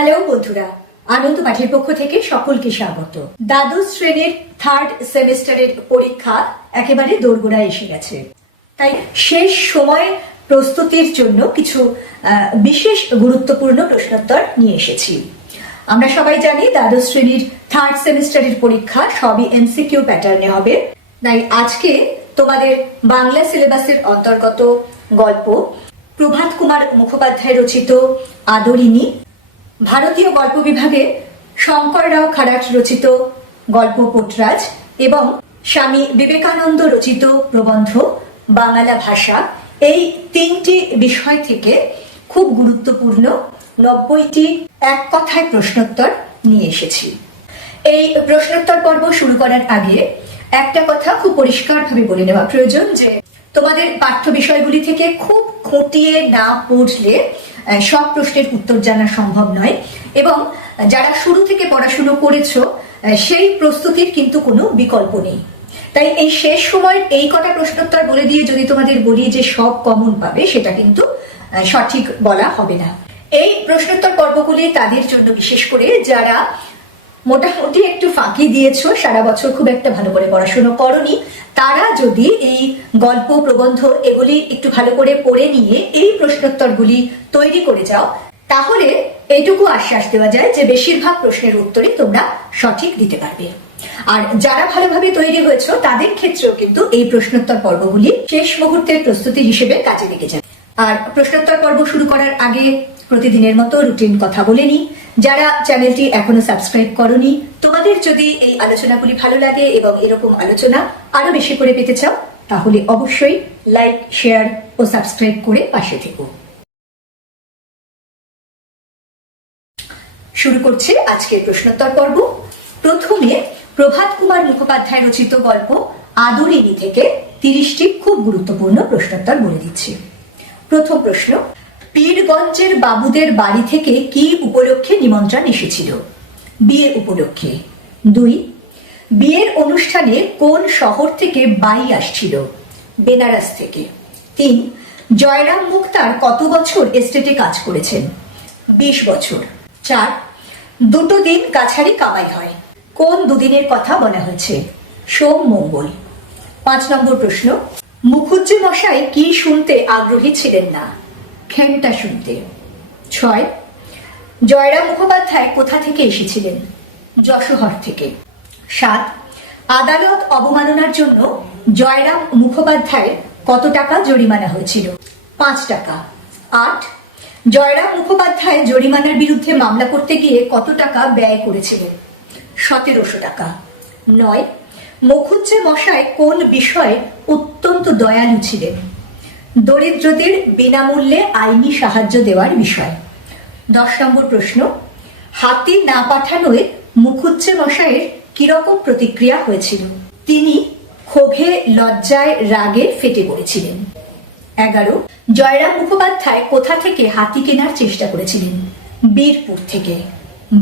Hello বন্ধুরা, আনন্দ পাঠের পক্ষ থেকে সকলকে স্বাগত। দ্বাদশ শ্রেণীর থার্ড সেমিস্টারের পরীক্ষা একেবারে দোরগোড়ায় এসে গেছে, তাই শেষ সময় প্রস্তুতির জন্য কিছু বিশেষ গুরুত্বপূর্ণ প্রশ্নোত্তর নিয়ে এসেছি। আমরা সবাই জানি দ্বাদশ শ্রেণীর থার্ড সেমিস্টারের পরীক্ষা সবই এমসিকিউ প্যাটার্নে হবে, তাই আজকে তোমাদের বাংলা সিলেবাসের অন্তর্গত গল্প প্রভাত কুমার মুখোপাধ্যায় রচিত আদরিনী, ভারতীয় গল্প বিভাগে শঙ্কর রাও খারাট রচিত গল্প পোটরাজ এবং স্বামী বিবেকানন্দ রচিত প্রবন্ধ বাংলা ভাষা, এই তিনটি বিষয় থেকে খুব গুরুত্বপূর্ণ 90টি এক কথায় প্রশ্নোত্তর নিয়ে এসেছি। এই প্রশ্নোত্তর পর্ব শুরু করার আগে একটা কথা খুব পরিষ্কারভাবে বলে নেওয়া প্রয়োজন যে তোমাদের পাঠ্য বিষয়গুলি থেকে খুব খুঁটিয়ে না পড়লে সব প্রশ্নের উত্তর জানা সম্ভব নয়, এবং যারা শুরু থেকে পড়াশুনো করেছো সেই প্রস্তুতির কিন্তু কোনো বিকল্প নেই। তাই এই শেষ সময়ের এই কটা প্রশ্নোত্তর বলে দিয়ে যদি তোমাদের বলি যে সব কমন পাবে, সেটা কিন্তু সঠিক বলা হবে না। এই প্রশ্নোত্তর পর্বগুলি তাদের জন্য বিশেষ করে যারা মোটামুটি একটু ফাঁকি দিয়েছো, সারা বছর খুব একটা ভালো করে পড়াশোনা করনি, তারা যদি এই গল্প প্রবন্ধ এগুলি একটু ভালো করে পড়ে নিয়ে এই প্রশ্নোত্তরগুলি তৈরি করে যাও, তাহলে এইটুকু আশ্বাস দেওয়া যায় যে বেশিরভাগ প্রশ্নের উত্তরে তোমরা সঠিক দিতে পারবে। আর যারা ভালোভাবে তৈরি হয়েছে তাদের ক্ষেত্রেও কিন্তু এই প্রশ্নোত্তর পর্বগুলি শেষ মুহূর্তের প্রস্তুতি হিসেবে কাজে লেগে যাবে। আর প্রশ্নোত্তর পর্ব শুরু করার আগে প্রতিদিনের মতো রুটিন কথা বলে নি। যারা চ্যানেলটি এখনো সাবস্ক্রাইব করনি, তোমাদের যদি এই আলোচনাগুলি ভালো লাগে এবং এরকম আলোচনা আরো বেশি করে পেতে চাও, তাহলে অবশ্যই লাইক, শেয়ার ও সাবস্ক্রাইব করে পাশে থেকো। শুরু করছি আজকের প্রশ্নোত্তর পর্ব। প্রথমে প্রভাত কুমার মুখোপাধ্যায় রচিত গল্প আদরিনী থেকে 30টি খুব গুরুত্বপূর্ণ প্রশ্নোত্তর বলে দিচ্ছি। প্রথম প্রশ্ন, পীরগঞ্জের বাবুদের বাড়ি থেকে কি উপলক্ষে নিমন্ত্রণ এসেছিল? বিয়ে উপলক্ষে। 2, বিয়ের অনুষ্ঠানে কোন শহর থেকে বাই আসছিল? বেনারস থেকে। 3, জয়রাম মুক্তার কত বছর এস্টেটে কাজ করেছেন? 20 বছর। 4, দুটো দিন কাছারি কামাই হয়, কোন দুদিনের কথা বলা হয়েছে? সোম মঙ্গল। 5 নম্বর প্রশ্ন, মুখুজ্জে মশাই কি শুনতে আগ্রহী ছিলেন না? ঘেন্টা শুনতে। 6, জয়রাম মুখোপাধ্যায় কোথা থেকে এসেছিলেন? যশোহর থেকে। 7, আদালত অবমাননার জন্য জয়রাম মুখোপাধ্যায়ের কত টাকা জরিমানা হয়েছিল? 5 টাকা। 8, জয়রাম মুখোপাধ্যায় জরিমানার বিরুদ্ধে মামলা করতে গিয়ে কত টাকা ব্যয় করেছিলেন? 1700 টাকা। 9, মুখুজ্জে মশাই কোন বিষয়ে অত্যন্ত দয়ালু ছিলেন? দরিদ্রদের বিনামূল্যে আইনি সাহায্য দেওয়ার বিষয়। 10 নম্বর প্রশ্ন, হাতি না পাঠানোয় মুখুজ্জে মশাইয়ের কিরকম প্রতিক্রিয়া হয়েছিল? তিনি ক্ষোভে, লজ্জায়, রাগে ফেটে পড়েছিলেন। 11, জয়রাম মুখোপাধ্যায় কোথা থেকে হাতি কেনার চেষ্টা করেছিলেন? বীরপুর থেকে।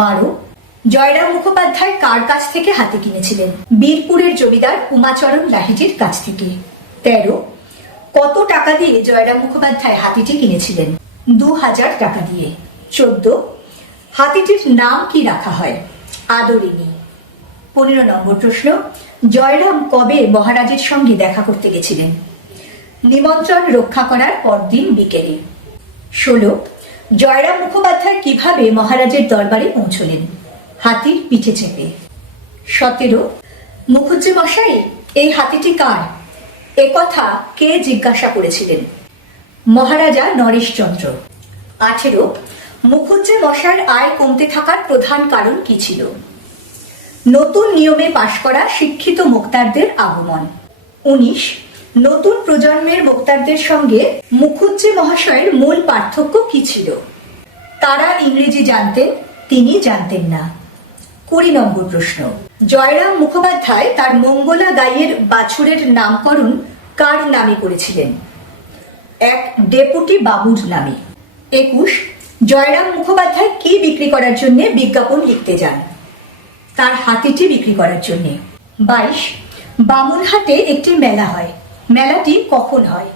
12, জয়রাম মুখোপাধ্যায় কার কাছ থেকে হাতি কিনেছিলেন? বীরপুরের জমিদার উমাচরণ লাহিড়ীর কাছ থেকে। 13, কত টাকা দিয়ে জয়রাম মুখোপাধ্যায় হাতিটি কিনেছিলেন? 2000 টাকা দিয়ে। 14, হাতিটির নাম কি রাখা হয়? আদরিনী। 15 নম্বর প্রশ্ন, জয়রাম কবে মহারাজের সঙ্গে দেখা করতে গেছিলেন? নিমন্ত্রণ রক্ষা করার পরদিন বিকেলে। 16, জয়রাম মুখোপাধ্যায় কিভাবে মহারাজের দরবারে পৌঁছলেন? হাতির পিঠে চেপে। 17, মুখুজ্জে মশাই এই হাতিটি কার, একথা কে জিজ্ঞাসা করেছিলেন? মহারাজা নরেশচন্দ্র। 18, মুখুজ্জে মশাইয়ের আয় কমতে থাকার প্রধান কারণ কি ছিল? নতুন নিয়মে পাশ করা শিক্ষিত মোক্তারদের আগমন। 19, নতুন প্রজন্মের মোক্তারদের সঙ্গে মুখুজ্জে মহাশয়ের মূল পার্থক্য কি ছিল? তারা ইংরেজি জানতেন, তিনি জানতেন না। 20 নম্বর প্রশ্ন, জয়রাম মুখোপাধ্যায় তার মঙ্গলা গাইয়ের বাছুরের নামকরণ কার নামে করেছিলেন? এক ডেপুটি বাবুর নামে। 21, জয়রাম মুখোপাধ্যায় কি বিক্রি করার জন্য বিজ্ঞাপন লিখতে যান? তার হাতিটি বিক্রি করার জন্য। 22, বামুনহাটে একটি মেলা হয়, মেলাটি কখন হয়?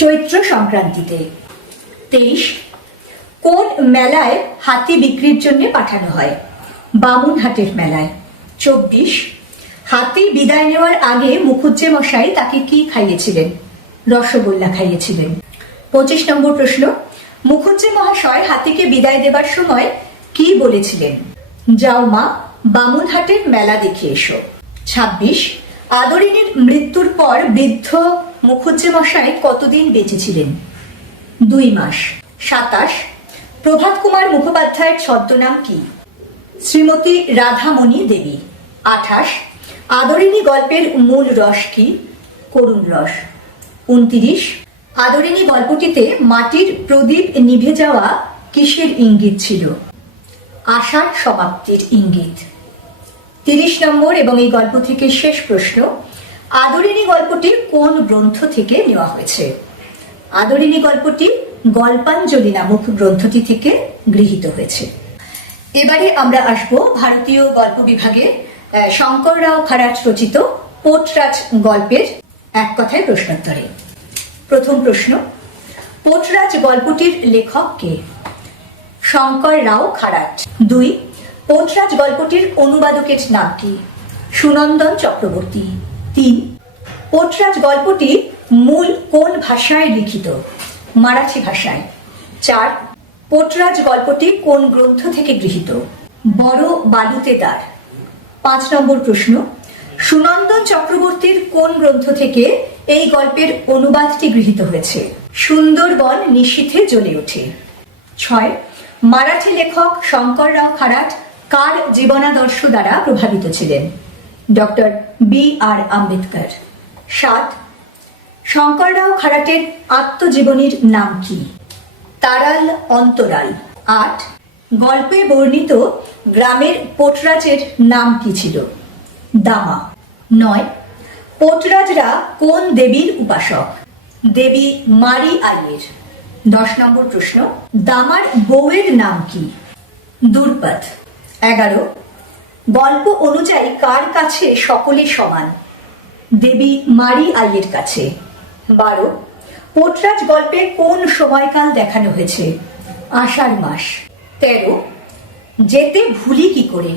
চৈত্র সংক্রান্তিতে। 23, কোন মেলায় হাতি বিক্রির জন্য পাঠানো হয়? বামুনহাটের মেলায়। 24, হাতি বিদায় নেওয়ার আগে মুখুজ্জে মশাই তাকে কি খাইয়েছিলেন? রসগোল্লা খাইয়েছিলেন। 25 নম্বর প্রশ্ন, মুখুজ্জে মহাশয় হাতিকে বিদায় দেবার সময় কি বলেছিলেন? যাও মা, বামুনহাটের মেলা দেখে এসো। 26, আদরিনীর মৃত্যুর পর বৃদ্ধ মুখুজ্জে মশাই কতদিন বেঁচেছিলেন? 2 মাস। 27, প্রভাত কুমার মুখোপাধ্যায়ের ছদ্মনাম কি? শ্রীমতী রাধামণি দেবী। 28, আদরিনী গল্পের মূল রস কি? করুণ রস। 29, আদরিনী গল্পটিতে মাটির প্রদীপ নিভে যাওয়া কিসের ইঙ্গিত ছিল? আশার সমাপ্তির ইঙ্গিত। 30 নম্বর এবং এই গল্প থেকে শেষ প্রশ্ন, আদরিনী গল্পটি কোন গ্রন্থ থেকে নেওয়া হয়েছে? আদরিনী গল্পটি গল্পাঞ্জলি নামক গ্রন্থটি থেকে গৃহীত হয়েছে। এবারে আমরা আসব ভারতীয় গল্প বিভাগে শঙ্কররাও খারাট রচিত পোটরাজ গল্পের এক কথায় প্রশ্নোত্তরে। প্রথম প্রশ্ন, পোটরাজ গল্পটির লেখক কে? শঙ্কররাও খারাট। 2, পোটরাজ গল্পটির অনুবাদকের নাম কি? সুনন্দন চক্রবর্তী। 3, পোটরাজ গল্পটি মূল কোন ভাষায় লিখিত? মারাঠি ভাষায়। 4, পোটরাজ গল্পটি কোন গ্রন্থ থেকে গৃহীত? বড় বালুতেদার। 5 নম্বর প্রশ্ন, সুনন্দন চক্রবর্তীর কোন গ্রন্থ থেকে এই গল্পের অনুবাদটি গৃহীত হয়েছে? সুন্দরবন নিশীথে জ্বলে ওঠে। 6, মারাঠি লেখক শঙ্কররাও খারাট কার জীবনাদর্শ দ্বারা প্রভাবিত ছিলেন? Doctor B.R. আম্বেদকর। 7, শঙ্কররাও খারাটের আত্মজীবনীর নাম কি? তারাল অন্তরাল। 8, গল্পে বর্ণিত গ্রামের পোটরাজের নাম কি ছিল? দামা। 9, পোটরাজরা কোন দেবীর উপাসক? দেবী মারি আইয়ের। 10 নম্বর প্রশ্ন, দামার বউয়ের নাম কি? দুর্পদ। 11, গল্প অনুযায়ী কার কাছে সকলে সমান? দেবী মারি আইয়ের কাছে। 12, পোটরাজ গল্পে কোন সময়কাল দেখানো হয়েছে? আষাঢ় মাস। 13, যেতে ভুলি কি করে?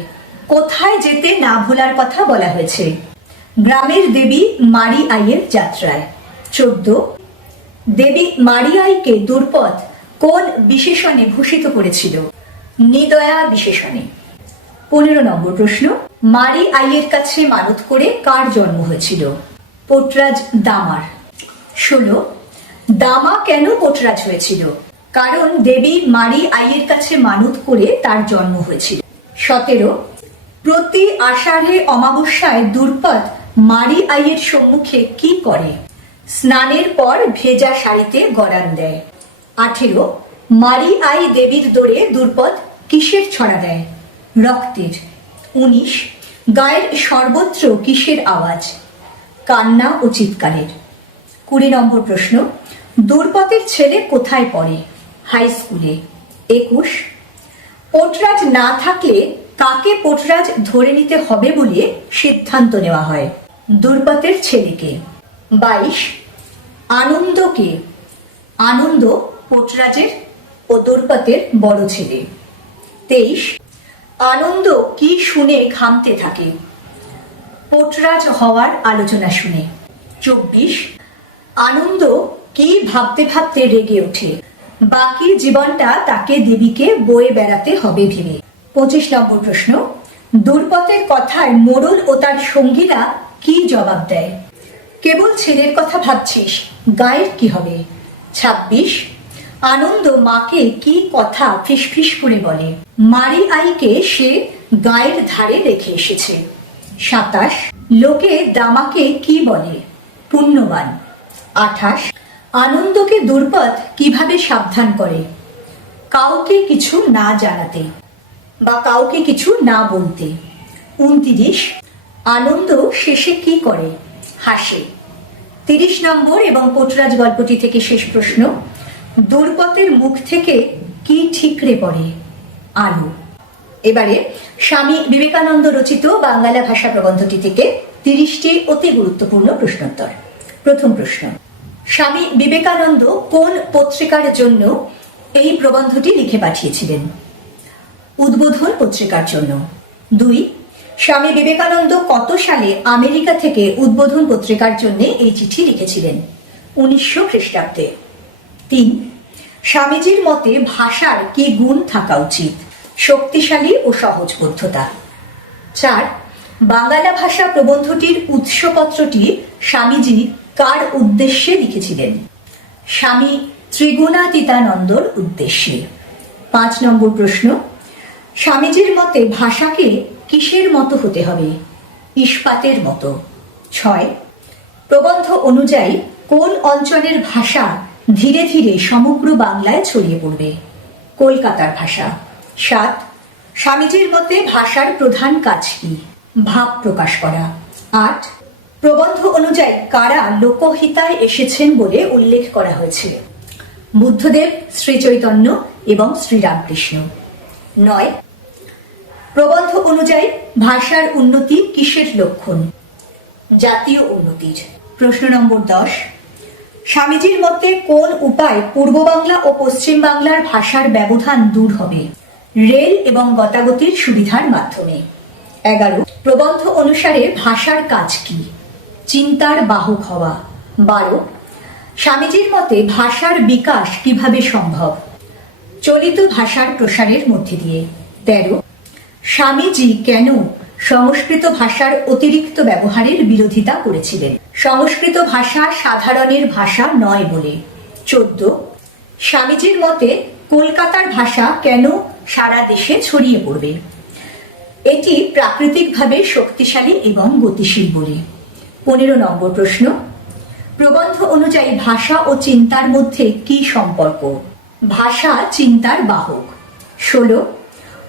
কোথায় যেতে না ভুলার কথা বলা হয়েছে? গ্রামের দেবী মারি আইয়ের যাত্রায়। 14, দেবী মারি আইকে দুর্পদ কোন বিশেষণে ভূষিত করেছিল? নিদয়া বিশেষণে। 15 নম্বর প্রশ্ন, মারি আইয়ের কাছে মানত করে কার জন্ম হয়েছিল? পোটরাজ দামার। 16, দামা কেন পোটরাজ হয়েছিল? কারণ দেবী মারি আইয়ের কাছে মানত করে তার জন্ম হয়েছিল। 17, প্রতি আষাঢ়ে অমাবস্যায় দুর্পদ মারি আইয়ের সম্মুখে কি করে? স্নানের পর ভেজা শাড়িতে গড়ান দেয়। 18, মারি আই দেবীর দোরে দুর্পদ কিসের ছড়া দেয়? রক্তের। 19, গায়ের সর্বত্র কিসের আওয়াজ? কান্না ও চিৎকারের। 20 নম্বর প্রশ্ন, দুর্পদের ছেলে কোথায় পড়ে? হাই স্কুলে। 21, পোটরাজ না থাকলে কাকে পোটরাজ ধরে নিতে হবে বলে সিদ্ধান্ত নেওয়া হয়? দুর্পদের ছেলেকে। 22, আনন্দকে? আনন্দ পোটরাজের ও দুর্পদের বড় ছেলে। 23, আনন্দ কি শুনে ঘামতে থাকে? পোটরাজ হওয়ার আলোচনা শুনে। 24, আনন্দ কি ভাবতে ভাবতে রেগে ওঠে? বাকি জীবনটা তাকে দেবীকে বয়ে বেড়াতে হবে ভেবে। 25 নম্বর প্রশ্ন, দুর্পদের কথায় মোড়ল ও তার সঙ্গীরা কি জবাব দেয়? কেবল ছেলের কথা ভাবছিস, গায়ের কি হবে? 26, আনন্দ মাকে কি কথা ফিসফিস করে বলে? মারি আইকে সে গায়ের ধারে রেখে এসেছে। 27, লোকে দামাকে কি বলে? পুণ্যবান। 28, আনন্দকে দুর্পদ কিভাবে সাবধান করে? কাউকে কিছু না জানাতে বা কাউকে কিছু না বলতে। 29, আনন্দ শেষে কি করে? হাসে। 30 নম্বর এবং পোটরাজ গল্পটি থেকে শেষ প্রশ্ন, দুর্পদের মুখ থেকে কি ঠিকরে পড়ে? আলো। এবারে স্বামী বিবেকানন্দ রচিত বাংলা ভাষা প্রবন্ধটি থেকে 30টি অতি গুরুত্বপূর্ণ প্রশ্নোত্তর। প্রথম প্রশ্ন, স্বামী বিবেকানন্দ কোন পত্রিকার জন্য এই প্রবন্ধটি লিখে পাঠিয়েছিলেন? উদ্বোধন পত্রিকার জন্য। 2. স্বামী বিবেকানন্দ কত সালে আমেরিকা থেকে উদ্বোধন পত্রিকার জন্য এই চিঠি লিখেছিলেন? 1900 খ্রিস্টাব্দে। 3. স্বামীজির মতে ভাষার কি গুণ থাকা উচিত? শক্তিশালী ও সহজবোধ্যতা। 4. বাংলা ভাষা প্রবন্ধটির উৎসপত্রটি স্বামীজি কার উদ্দেশ্যে লিখেছিলেন? স্বামী ত্রিগুণাতীতানন্দর উদ্দেশ্যে। 5 নম্বর প্রশ্ন, স্বামীজির মতে ভাষাকে কিসের মতো হতে হবে? ইস্পাতের মতো। 6. প্রবন্ধ অনুযায়ী কোন অঞ্চলের ভাষা ধীরে ধীরে সমগ্র বাংলায় ছড়িয়ে পড়বে? কলকাতার ভাষা। 7. স্বামীজির মতে ভাষার প্রধান কাজ কি? ভাব প্রকাশ করা। 8. প্রবন্ধ অনুযায়ী কারা লোকহিতায় এসেছেন বলে উল্লেখ করা হয়েছে? বুদ্ধদেব, শ্রী চৈতন্য এবং শ্রীরামকৃষ্ণ। 9. প্রবন্ধ অনুযায়ী ভাষার উন্নতি কিসের লক্ষণ? জাতীয় উন্নতির। প্রশ্ন নম্বর 10, স্বামীজির মতে কোন উপায় পূর্ব বাংলা ও পশ্চিম বাংলার ভাষার ব্যবধান দূর হবে? রেল এবং গতাগতির সুবিধার মাধ্যমে। 11, প্রবন্ধ অনুসারে ভাষার কাজ কি? চিন্তার বাহক হওয়া। 12, স্বামীজির মতে ভাষার বিকাশ কিভাবে সম্ভব? চলিত ভাষার প্রসারের মধ্যে দিয়ে। 13, স্বামীজি কেন সংস্কৃত ভাষার অতিরিক্ত ব্যবহারের বিরোধিতা করেছিলেন? সংস্কৃত ভাষা সাধারণের ভাষা নয় বলে। 14, স্বামীজির মতে কলকাতার ভাষা কেন সারা দেশে ছড়িয়ে পড়বে? এটি প্রাকৃতিকভাবে শক্তিশালী এবং গতিশীল বলে। 15 নম্বর প্রশ্ন, প্রবন্ধ অনুযায়ী ভাষা ও চিন্তার মধ্যে কি সম্পর্ক? ভাষা চিন্তার বাহক। 16,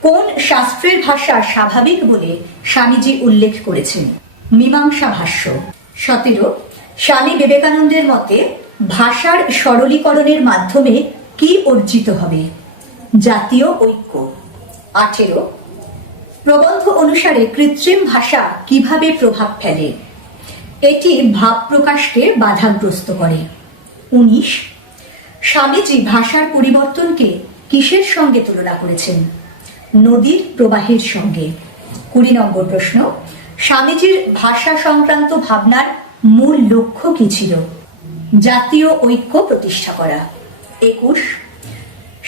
কোন শাস্ত্রের ভাষা স্বাভাবিক বলে স্বামীজি উল্লেখ করেছেন? মীমাংসা ভাষ্য। 17, স্বামী বিবেকানন্দের মতে ভাষার সরলীকরণের মাধ্যমে কি অর্জিত হবে? জাতীয় ঐক্য। 18, প্রবন্ধ অনুসারে কৃত্রিম ভাষা কিভাবে প্রভাব ফেলে? এটি ভাব প্রকাশকে বাধাগ্রস্ত করে। 19, স্বামীজি ভাষার পরিবর্তনকে কিসের সঙ্গে তুলনা করেছেন? নদীর প্রবাহের সঙ্গে। 20 নম্বর প্রশ্ন, স্বামীজির ভাষা সংক্রান্ত ভাবনার মূল লক্ষ্য কি ছিল? জাতীয় ঐক্য প্রতিষ্ঠা করা। 21,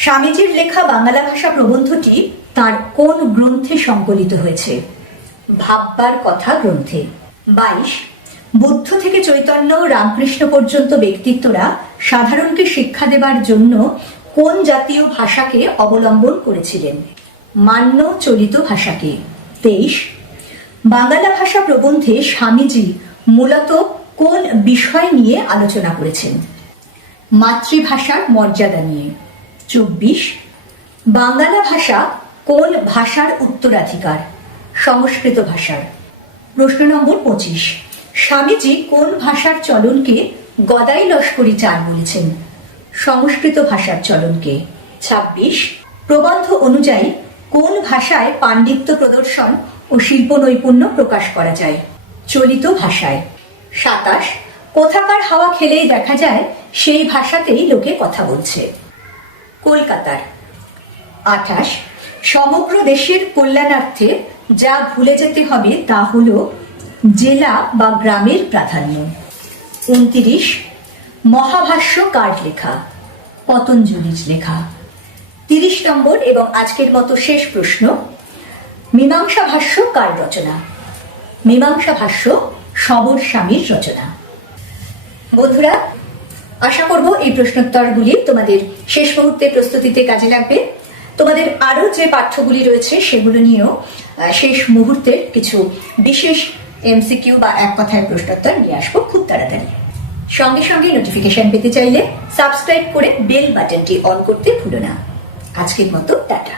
স্বামীজির লেখা বাংলা ভাষা প্রবন্ধটি তার কোন গ্রন্থে সংকলিত হয়েছে? ভাববার কথা গ্রন্থে। 22, বুদ্ধ থেকে চৈতন্য রামকৃষ্ণ পর্যন্ত ব্যক্তিত্বরা সাধারণকে শিক্ষা দেবার জন্য কোন জাতীয় ভাষাকে অবলম্বন করেছিলেন? মান্য চলিত ভাষাকে। 23, বাংলা ভাষা প্রবন্ধে স্বামীজি মূলত কোন বিষয় নিয়ে আলোচনা করেছেন? মাতৃভাষার মর্যাদা নিয়ে। 24, বাংলা ভাষা কোন ভাষার উত্তরাধিকার? সংস্কৃত ভাষার। প্রশ্ন নম্বর 25, স্বামীজি কোন ভাষার চলনকে গদাই লস্করি চাল বলেছেন? সংস্কৃত ভাষার চলনকে। 26, প্রবন্ধ অনুযায়ী কোন ভাষায় পাণ্ডিত্য প্রদর্শন ও শিল্প নৈপুণ্য প্রকাশ করা যায়? চলিত ভাষায়। 27, কোথাকার হাওয়া খেলেই দেখা যায় সেই ভাষাতেই লোকে কথা বলছে? কলকাতার। 28, সমগ্র দেশের কল্যাণার্থে যা ভুলে যেতে হবে তা হল জেলা বা গ্রামের প্রাধান্য। 29, মহাভাষ্য কার লেখা? পতঞ্জলির লেখা। 30 নম্বর এবং আজকের মতো শেষ প্রশ্ন, মীমাংসা ভাষ্য কার রচনা? মীমাংসা ভাষ্য সবর স্বামীর রচনা। বন্ধুরা, আশা করব এই প্রশ্নোত্তরগুলি তোমাদের শেষ মুহূর্তে প্রস্তুতিতে কাজে লাগবে। তোমাদের আরো যে পাঠ্যগুলি রয়েছে সেগুলো নিয়েও শেষ মুহূর্তের কিছু বিশেষ এমসিকিউ বা এক কথায় প্রশ্নোত্তর নিয়ে আসবো খুব তাড়াতাড়ি। সঙ্গে সঙ্গে নোটিফিকেশন পেতে চাইলে সাবস্ক্রাইব করে বেল বাটনটি অন করতে ভুলো না। আজকের মতো টাটা।